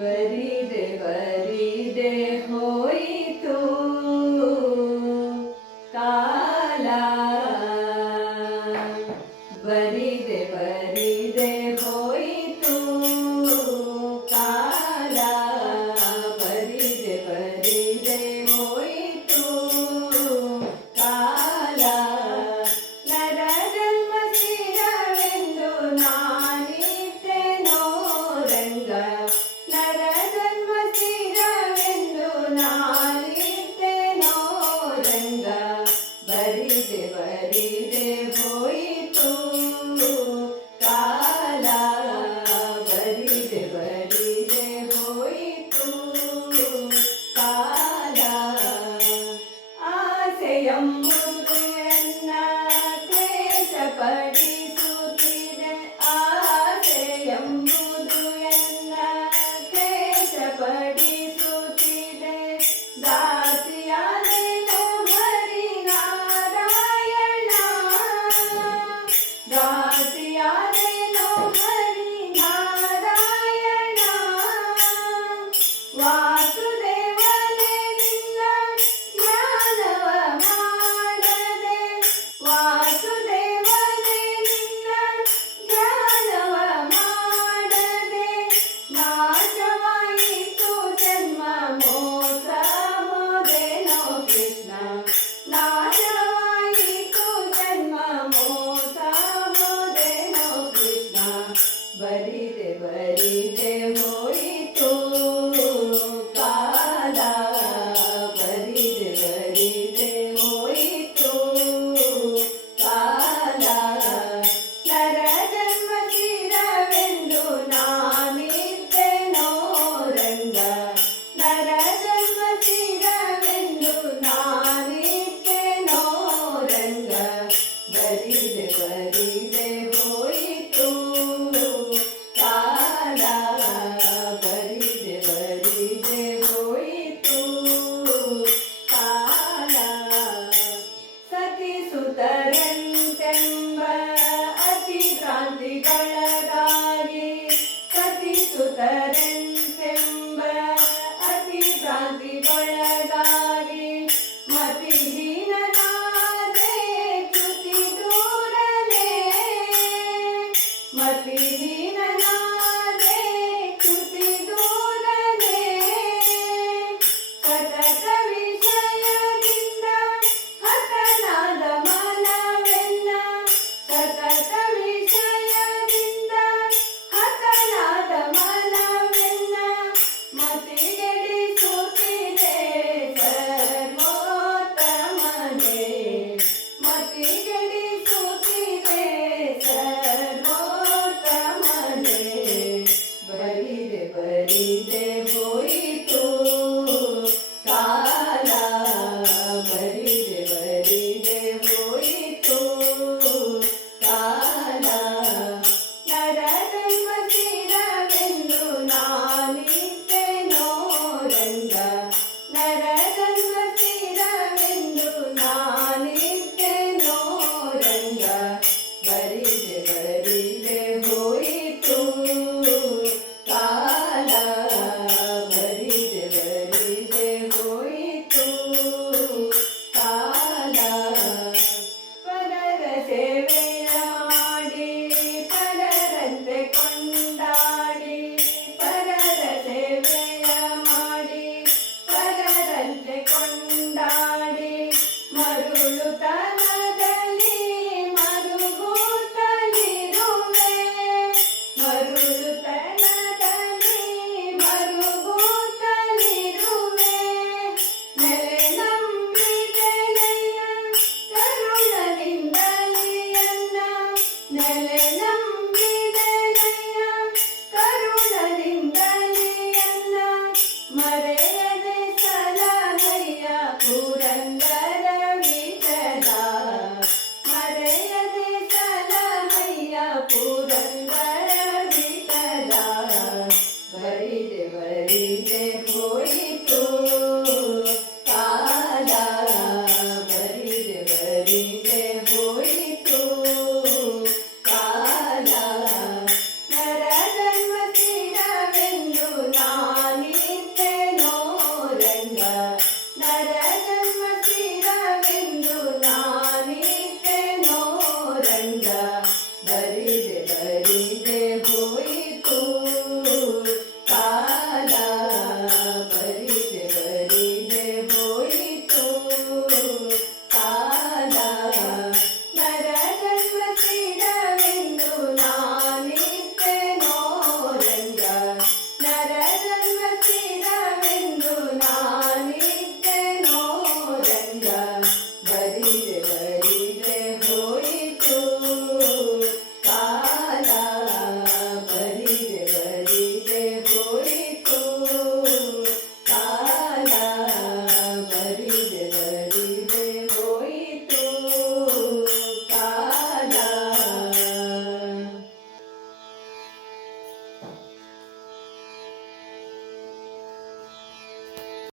ಬರಿದೆ ಬರಿದೆ ಹೋಯಿತು Hare വരിരെ വരി yeah